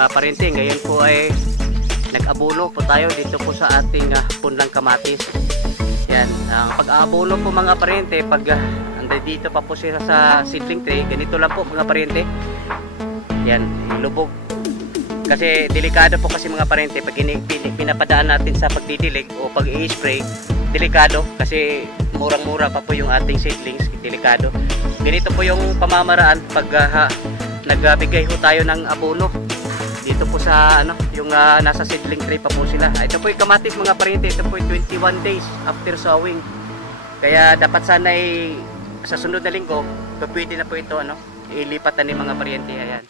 mga parente, ngayon po ay nag-abulo po tayo dito po sa ating punlang kamatis. Yan, pag-aabulo po mga parente, pag dito pa po siya sa seedling tray, ganito lang po mga parente. Yan, lubog. Kasi delikado po kasi mga parente, pag pinapadaan natin sa pagdidilig o pag i-spray, delikado kasi murang-mura pa po yung ating seedlings, delikado. Ganito po yung pamamaraan pag nagbigay ho tayo ng abono dito po sa yung nasa seedling tray pa po sila. Ito po yung kamatis mga parente, ito po yung 21 days after sowing. Kaya dapat sana ay sa sunod na linggo, pwede na po ito ilipatan ni mga parente. Ayan.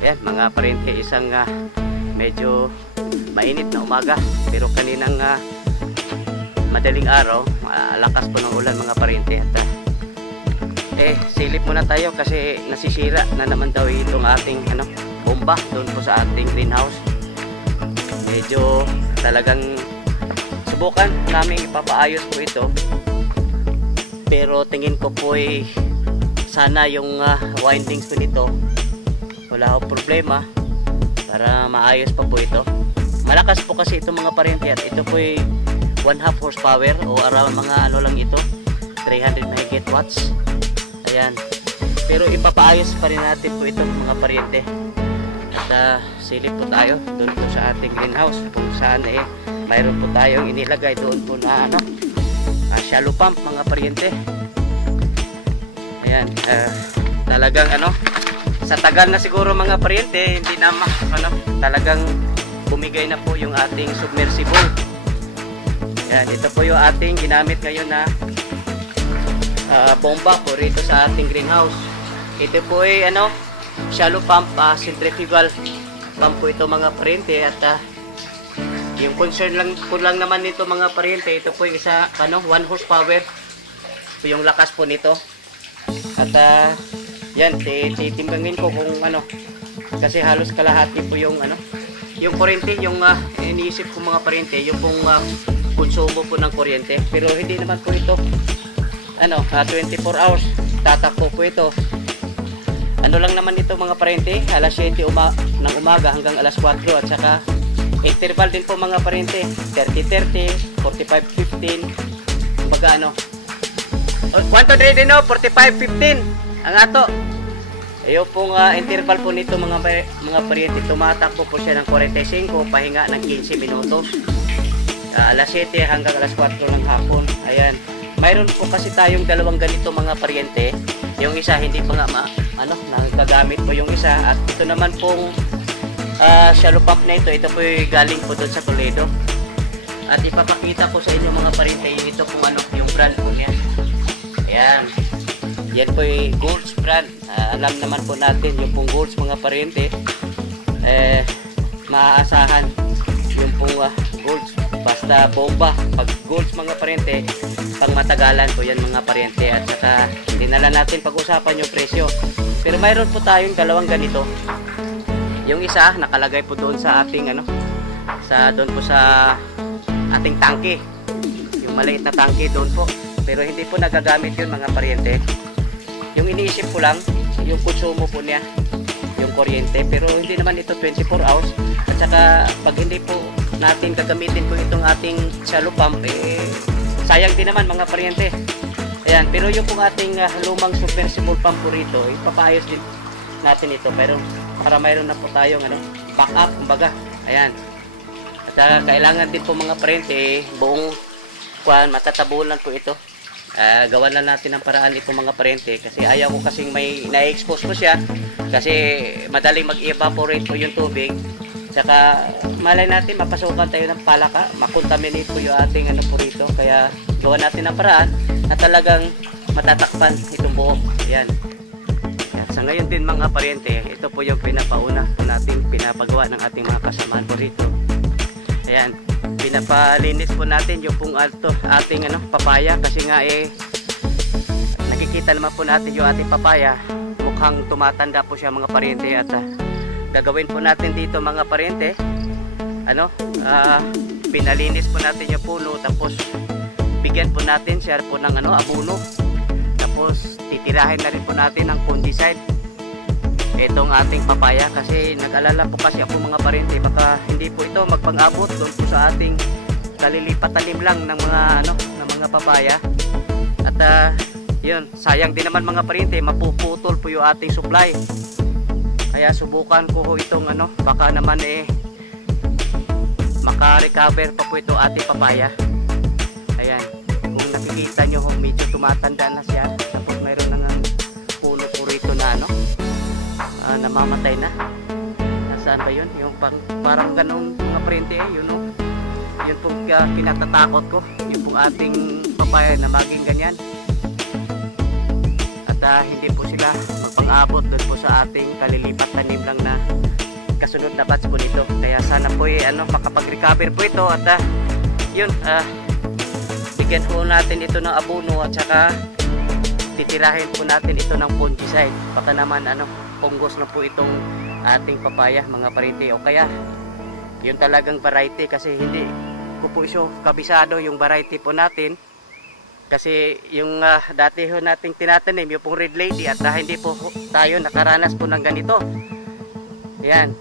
Ayan mga parente, isang medyo mainit na umaga, pero kaninang madaling araw, lakas po ng ulan mga parente. At silip muna tayo kasi nasisira na naman daw itong ating bomba doon po sa ating greenhouse. Medyo talagang subukan namin ipapaayos po ito, pero tingin ko po sana yung windings po nito wala ho problema para maayos pa po ito. Malakas po kasi ito mga parente, at ito po 1/2 horsepower o around mga lang ito 300 mahigit watts. Ayan, pero ipapaayos pa rin natin po ito mga parente. At silip po tayo doon po sa ating greenhouse kung saan mayroon po tayong inilagay doon po na shallow pump mga parente. Ayan, talagang sa tagal na siguro mga parente, hindi na talagang bumigay na po yung ating submersible. Yan, ito po yung ating ginamit ngayon na bomba po rito sa ating greenhouse. Ito po ay shallow pump, centrifugal pump po ito mga parente. At yung concern lang po naman nito mga parente, ito po yung isa 1 horsepower po yung lakas po nito. At yan, titimbangin ko kung kasi halos kalahati po yung yung kuryente, yung iniisip ko mga parente, yung pong konsumo po ng kuryente. Pero hindi naman po ito 24 hours tatakbo po ito. Lang naman ito mga parente, alas 7 ng umaga hanggang alas 4, at saka interval din po mga parente, 30-30, 45-15, kumbaga 1 to 3 din 45-15 ang ato. Ayun pong interval po nito mga parente, tumatakbo po siya ng 45, pahinga ng 15 minutos. Alas 7 hanggang alas 4 ng hapon. Ayan. Mayroon po kasi tayong dalawang ganito mga parente. Yung isa hindi pa nga nagagamit po yung isa. At ito naman pong shallow pump na ito po galing po doon sa Toledo. At ipapakita ko sa inyo mga parente ito pong yung brand po niya. Ayan. Yan po yung Golds brand. Alam naman po natin yung pong Golds mga parente, maaasahan yung pong Golds. Basta bomba. Pag Golds mga parente, pang matagalan po yan mga parente. At saka hindi na lang natin pag-usapan yung presyo. Pero mayroon po tayong dalawang ganito. Yung isa nakalagay po doon sa ating doon po sa ating tangke. Yung maliit na tangke doon po. Pero hindi po nagagamit yun mga parente. Yung iniisip ko lang, yung konsumo po niya, yung kuryente, pero hindi naman ito 24 hours. At saka pag hindi po natin gagamitin po itong ating shallow pump, sayang din naman mga parente. Ayan, pero yung pong ating lumang submersible pump po rito, ipapaayos din natin ito, pero para mayroon na po tayong backup kumbaga. Ayan. At Sa kailangan din po mga parente, buong matatabulan po ito. Gawan na natin ng paraan ito mga parente kasi ayaw ko kasing may na-expose po siya kasi madaling mag-evaporate po yung tubig. Saka malay natin mapasukan tayo ng palaka, makontaminate po yung ating ano po rito. Kaya gawan natin ng paraan na talagang matatakpan itong buhok. Ayan. Sa ngayon din mga parente, ito po yung pinapauna po natin pinapagawa ng ating mga kasamahan po rito. Ayan, pinapalinis po natin yung pong ating papaya kasi nga nakikita naman po natin yung ating papaya mukhang tumatanda po siya mga parente at gagawin po natin dito mga parente pinalinis po natin yung puno tapos bigyan po natin siya po ng abono tapos titirahin na rin po natin ng fungicide itong ating papaya kasi nag-alala po kasi ako mga parente baka hindi po ito magpang-abot doon po sa ating kalilipat talim lang ng mga ng mga papaya at yun sayang din naman mga parente mapuputol po yung ating supply kaya subukan ko itong baka naman maka-recover pa po ito ating papaya. Ayan kung nakikita nyo medyo tumatanda na siya tapos mayroon nang puno po rito na namamatay na. Nasaan ba yun? Yung parang ganong mga parente yun yun pong kinatatakot ko yung pong ating papaya na maging ganyan at hindi po sila magpang-abot doon po sa ating kalilipat tanim lang na kasunod na batch po nito. Kaya sana po makapag-recover po ito at yun bigyan po natin ito ng abono at saka titirahin po natin ito ng fungicide baka naman punggos na po itong ating papaya mga parente o kaya yun talagang variety kasi hindi ko po iso kabisado yung variety po natin kasi yung dati ho nating tinatanim yung pong red lady at hindi po tayo nakaranas po ng ganito. Ayan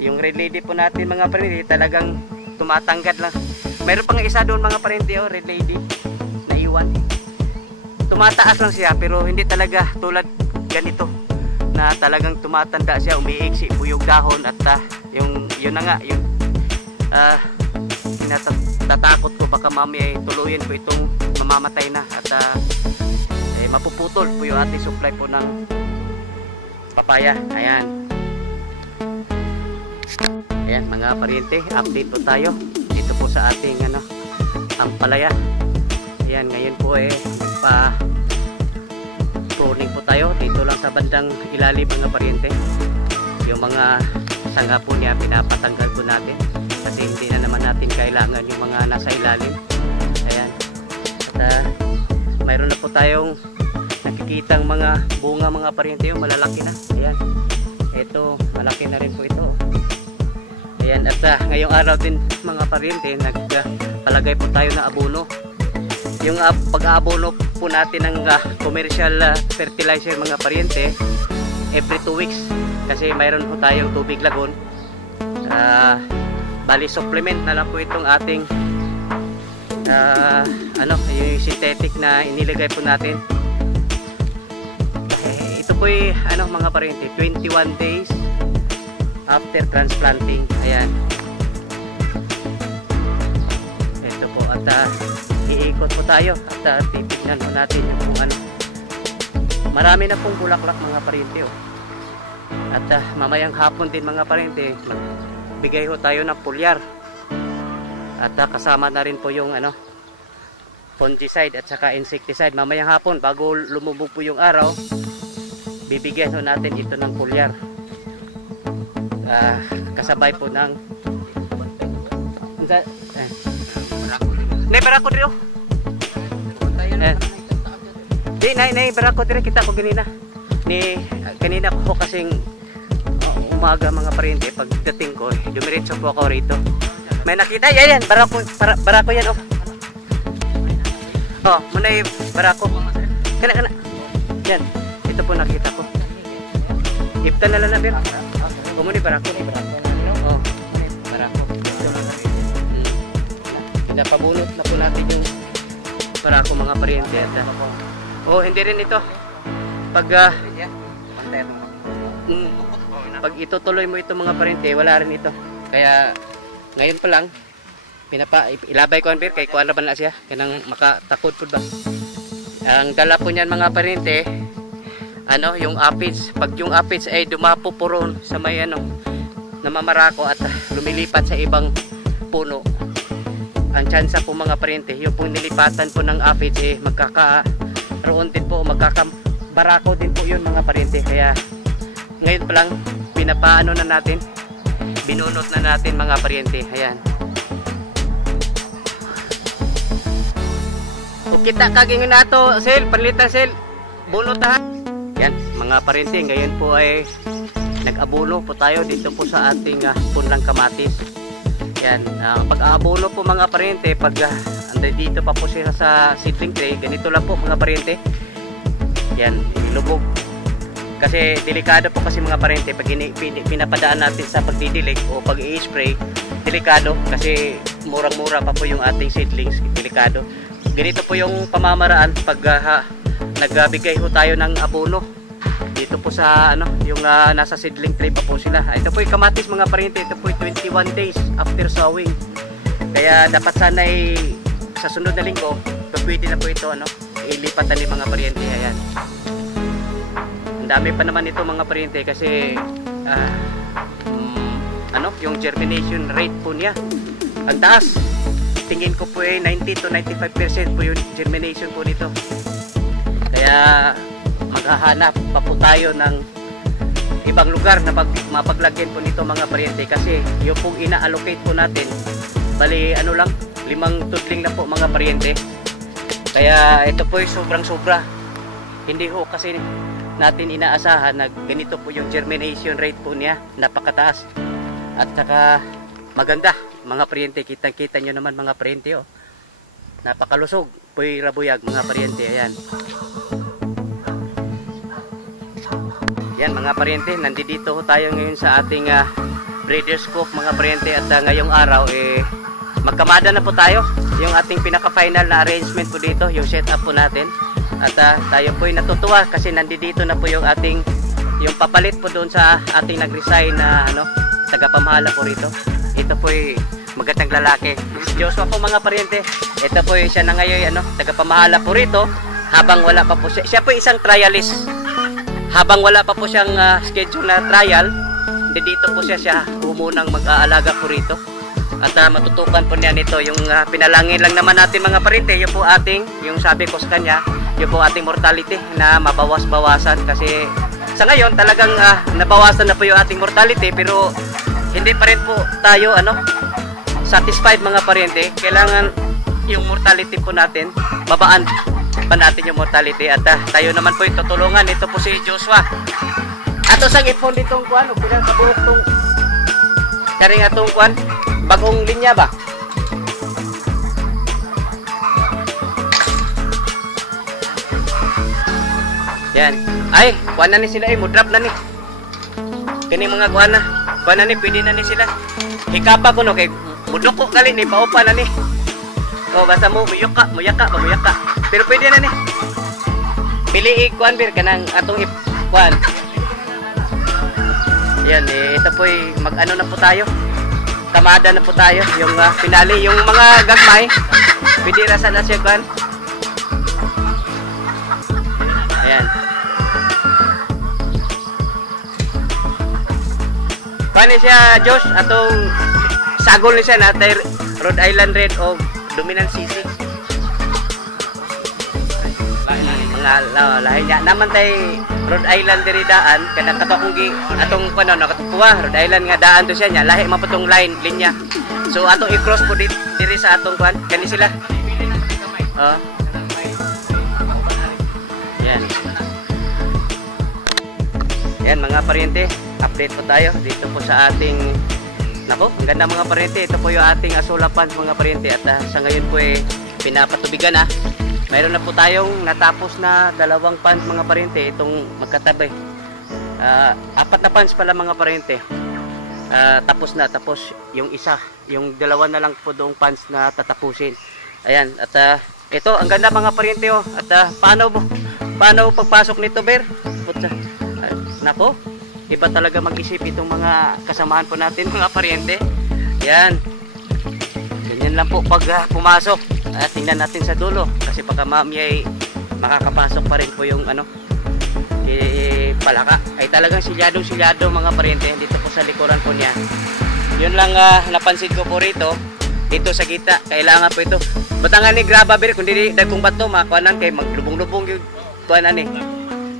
yung red lady po natin mga parente talagang tumatanggat lang. Mayroon pang isa doon mga parente red lady na iwan tumataas lang siya pero hindi talaga tulad ganito na talagang tumatanda siya, umiiksi po yung dahon at yun na nga yung natatakot ko baka mami tuluyin po itong mamamatay na at mapuputol po yung ating supply po ng papaya. Ayan mga pariente, update po tayo dito po sa ating ang palaya. Ayan ngayon po pruning po tayo dito lang sa bandang ilalim mga pariente. Yung mga sanga po niya pinapatanggal po natin kasi hindi na naman natin kailangan yung mga nasa ilalim. Ayan at mayroon na po tayong nakikitang mga bunga mga pariente yung malalaki na. Ayan ito malaki na rin po ito. Ayan at ngayong araw din mga pariente nagpalagay po tayo ng abono. Yung pag-aabono po natin ng commercial fertilizer mga pariente every 2 weeks kasi mayroon po tayong tubig lagon bali supplement na lang po itong ating yung synthetic na inilagay po natin. Ito po mga pariente 21 days after transplanting. Ayan ito po at iikot po tayo at titignan po natin yung kung marami na pong bulaklak mga pariente at mamayang hapon din mga pariente magbigay ho tayo ng pulyar at kasama na rin po yung fungicide at saka insecticide mamayang hapon bago lumubog po yung araw bibigyan ho natin ito ng pulyar kasabay po ng barako dito. Nay barako dito kita ko ganina. Kanina ko kasing umaga mga pariente pagdating ko dumiretso po ako rito. May nakita yan barako yan munay barako. Kana. Yan. Ito po nakita ko. Hiptan na lang na bir. Kumuni barako ni barako. Barako. Pinapabunot na po natin yung barako mga pariente at hindi rin ito pag pag itutuloy mo ito mga pariente wala rin ito kaya ngayon pa lang ilabay ko ang beer kay kuan naman na siya kanang makatakod pud ba. Ang dala po niyan mga parente, ano, yung aphids. Pag yung aphids ay dumapo po ron sa may ano, namamarako at lumilipat sa ibang puno, ang tsansa po mga parente, yung pong nilipatan po ng aphids eh magkakaroon din po, magkakabarako din po yun mga parente. Kaya ngayon pa lang pinapaano na natin, binunot na natin mga parente. Ayan. O kita kaging na to, sel, panlitan sel, bunot ha. Yan mga parente, ngayon po ay nag-abono po tayo dito po sa ating punlang kamatis. Yan, pag-aabono po mga parente, pag dito pa po siya sa seedling tray, ganito lang po mga parente. Yan, ilubog. Kasi delikado po kasi mga parente pag pinapadaan natin sa pagdidilig o pag-i-spray, delikado kasi murang-mura pa po yung ating seedlings, delikado. Ganito po yung pamamaraan pag nagbigay ho tayo ng abono dito po sa ano, yung nasa seedling tray pa po sila. Ito po yung kamatis mga parente, ito po yung 21 days after sowing. Kaya dapat sana ay sa sunod na linggo, pwede na po ito ano, ilipatan ni mga parente. Ayan. Ang dami pa naman ito mga parente kasi ano, yung germination rate po niya ang taas. Tingin ko po ay 90 to 95% po yung germination po nito. Kaya maghahanap pa po tayo ng ibang lugar na mapaglagyan po nito mga parente kasi yung pong ina-allocate po natin bali ano lang 5 tudling na po mga parente. Kaya ito po ay sobrang sobra, hindi ho kasi natin inaasahan na ganito po yung germination rate po niya, napakataas at saka maganda mga parente. Kitang kita nyo naman mga parente, oh. Napakalusog puy rabuyag mga parente. Ayan. Yan mga parente, nandito tayo ngayon sa ating breeders scope mga parente. At ngayong araw magkamada na po tayo yung ating pinaka final na arrangement po dito, yung setup po natin. At tayo po ay natutuwa kasi nandito na po yung ating yung papalit po doon sa ating nag-resign na ano, tagapamahala po rito. Ito po ay magandang lalaki, si Joshua po mga parente. Ito po siya na ngayon ano, tagapamahala po rito habang wala pa po siya po isang trialist. Habang wala pa po siyang schedule na trial, dito po siya umunang mag-aalaga po rito. At matutukan po niya nito yung pinalangin lang naman natin mga parente, yung po ating, yung sabi ko sa kanya, yung po ating mortality na mabawas-bawasan. Kasi sa ngayon talagang nabawasan na po yung ating mortality, pero hindi pa rin po tayo ano, satisfied mga parente. Kailangan yung mortality po natin babaan pa natin yung mortality. At tayo naman po yung tutulungan. Ito po si Joshua ato sang ipon ditong kuan o pinakabuhok tong karing atong kuan bagong linya ba. Yan ay kuan na ni sila mudrap na ni kani mga kuan na ni pwede na ni sila hikapa ko no kay mudoko gali ni paupa na ni. O basta mo muyaka pero pwede na ni pili kuan bir kanang atong kuan. Yan ito po mag-ano na po tayo, kamada na po tayo yung pinali yung mga gagmay pwede rasa na siya kuan. Ayan kuan siya Josh atong sagol ni siya na Rhode Island Red o Dominant C6 mga lahi niya naman tay Rhode Island diri daan kada katong atong kuno nakatuwa Rhode Island nga daan to siya nya lahi maputong linya. So atong i-cross po diri sa atong kuan kani sila. Yan. Yan mga parente, update po tayo dito po sa ating nako, ang ganda mga parente. Ito po yung ating asulapan mga parente at sa ngayon po pinapatubigan na. Mayroon na po tayong natapos na 2 pans mga parente itong magkatabi. 4 na pans pala mga parente. Tapos na, tapos yung isa, yung 2 na lang po doong pans na tatapusin. Ayan, at ito ang ganda mga parente oh. At paano pagpasok nito Ber? Nako, iba talaga mag-isip itong mga kasamahan po natin mga parente. Yan, Yan lang po pag pumasok. Tingnan natin sa dulo kasi baka mamaya ay makakapasok pa rin po yung ano, palaka. Ay talagang silyadong mga pariente dito po sa likuran po niya. Yun lang napansin ko po rito. Dito sa kita, kailangan po ito. Batangan ni graba bir kundi dagkong bato makuanan kay maglubong-lubong yung tuanan ni.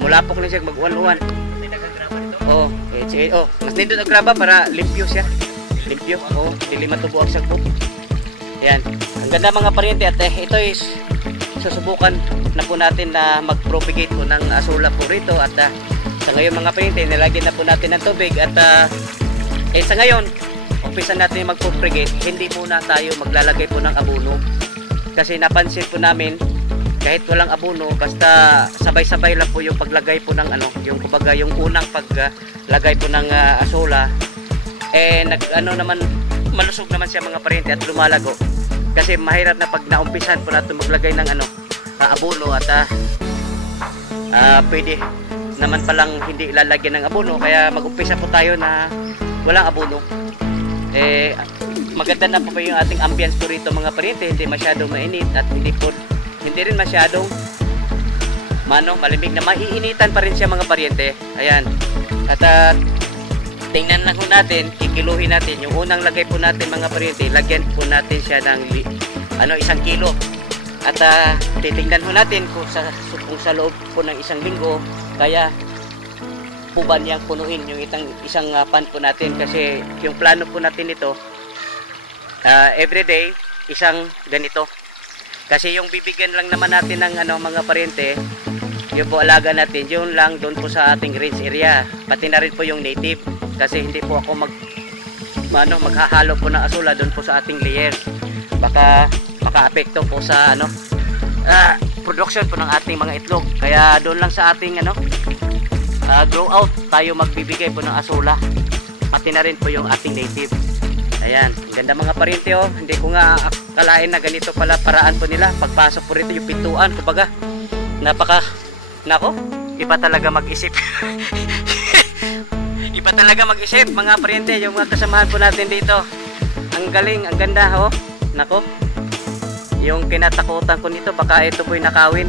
Mula po ko siya mag-uwan-uwan. Oh, mas nindot ang graba para limpyo siya. Limpyo. Oh, dili matubo ang sagpo. Yan. Ang ganda mga pariente at ito is susubukan na po natin na mag-propagate po ng asula po rito at sa ngayon mga pariente nilagyan na po natin ng tubig at sa ngayon umpisa natin mag-propagate, hindi muna tayo maglalagay po ng abono kasi napansin po namin kahit walang abono basta sabay-sabay lang po yung paglagay po ng ano, yung kumbaga yung unang paglagay po ng asula naman malusog naman siya mga pariente at lumalago kasi mahirap na pag naumpisan po natin maglagay ng ano, abono at pwede naman palang hindi ilalagyan ng abono kaya mag-umpisa po tayo na walang abono. Maganda na po yung ating ambience po rito mga pariente, hindi masyadong mainit at hindi rin masyadong malamig na maiinitan pa rin siya mga pariente. Ayan. At tingnan lang po natin, kikiluhin natin yung unang lagay po natin mga pariente, lagyan po natin siya ng 1 kilo. At titingnan po natin kung sa loob po ng 1 linggo kaya po ba niyang punuin yung isang pan po natin kasi yung plano po natin ito everyday isang ganito kasi yung bibigyan lang naman natin ng mga pariente yung po alaga natin yun lang doon po sa ating range area pati na rin po yung native kasi hindi po ako maghahalo po ng asula doon po sa ating layers baka makaapekto po sa production po ng ating mga itlog kaya doon lang sa ating grow out tayo magbibigay po ng asula pati na rin po yung ating native. Ayan, ganda mga pariente oh. Hindi ko nga akalain na ganito pala paraan po nila pagpasok po rito yung pintuan kumbaga iba talaga mag-isip iba talaga mag-isip mga pariente yung mga kasamahan po natin dito ang galing, ang ganda oh. Nako yung kinatakutan ko nito baka ito po yung nakawin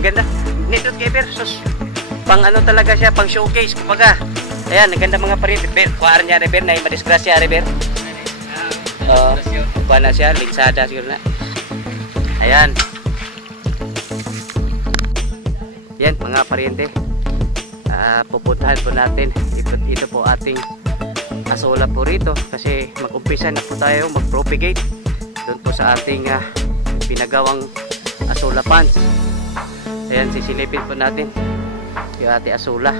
ganda nindot kay versus pang talaga siya pang showcase kumbaga ayan naganda mga pariente kuhaan niya reber na madisgrasya reber kuhaan na siya linsada siguro na ayan yan mga pariente pupuntahan po natin ito po ating asula po rito kasi mag-umpisa na po tayo mag-propagate doon po sa ating pinagawang asula pants. Ayan, sisilipin po natin yung ating asula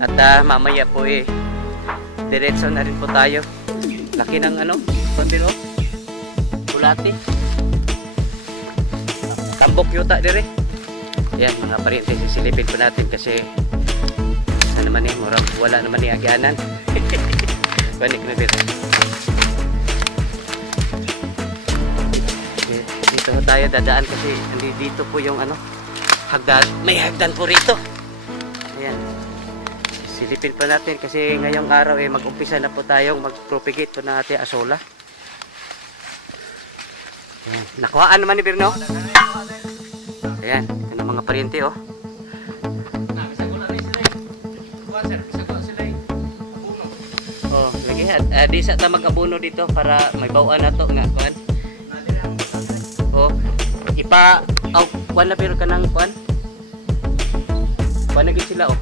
at mamaya po diretso na rin po tayo. Laki ng pantino bulati tambok yuta dire. Ayan mga pariente, sisilipin po natin kasi naman murang wala naman agyanan balik na dito. Dito tayo dadaan kasi dito po yung hagdan, may hagdan po rito. Ayan. Silipin pa natin kasi ngayong araw mag-umpisa na po tayong mag-propagate po na ating asula. Ayan. Nakuhaan naman ni Birno. Ayan. Ano mga pariente oh. Oh, lagi di sa ta mag-abono dito para may bawaan na to nga kuan. Oh, kuan na pero kanang kuan. Kuan na gid sila oh.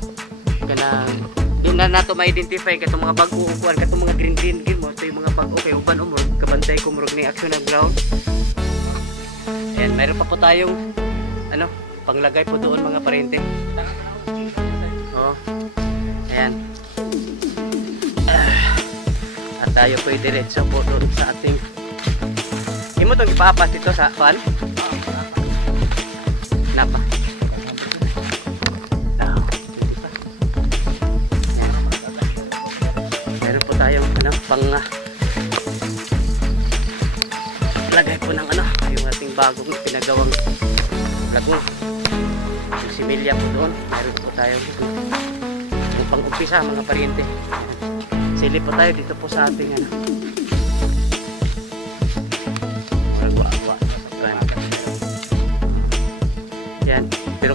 Kanang di na nato ma-identify katong mga bag-o kuan katong mga green gid mo ito yung mga bag-o kay uban umur kabantay ko murag ni action ng ground. Ayan, mayroon pa po tayong panglagay po doon mga parente. Oh. Ayan. At tayo po diretso po doon sa ating imo tong ipapas dito sa pan. Napa. Meron po tayong pang lagay po ng yung ating bagong pinagawang lagong yung similya po doon. Meron po tayong pang-umpisa mga pariente. Silip po tayo dito po sa ating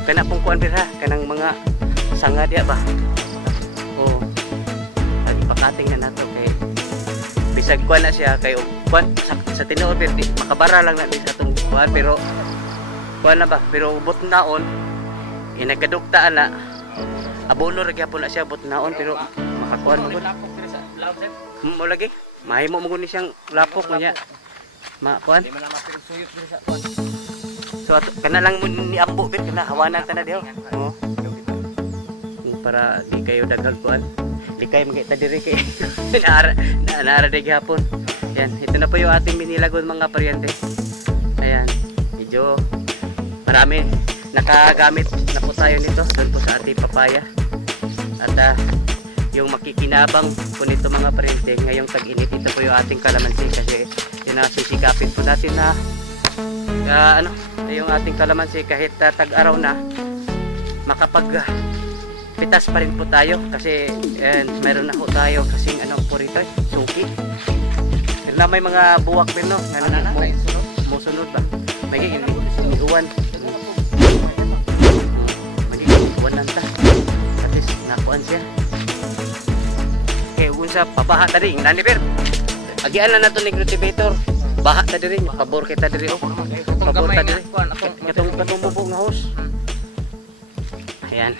kana pong kuan bir ha, kanang mga sanga diya ba. Oh. Agi pakating na nato kay bisag kuan na siya kay kuan sa tinuod bir di makabara lang na di sa tong kuan pero kuan na ba pero ubot naon inagadugtaan na abono ra gyapon na siya ubot naon pero makakuan mo mo lagi mahimo mo ni siyang lapok niya kuan so kana lang mo ni ambo bit kana hawanan ta na diho oh para di kayo daghag kuan di kayo magita diri kay naara di gihapon yan ito na po yung ating minilagon mga paryente ayan medyo marami nakagamit na po tayo nito doon po sa ating papaya at yung makikinabang po nito mga paryente ngayong tag-init ito po yung ating kalamansi kasi sisikapin po natin na ano yung ating kalamansi kahit tag-araw na makapag pitas pa rin po tayo kasi meron na po tayo kasing ano po rito suki pero na may mga buwak din no musunod ba may uwan may uwan nanta at least nakuan siya kaya unsa pabaha ta rin nani per agian na nato ni cultivator baha ta diri pabor kita diri oh pabor ta diri katong mubo nga house ayan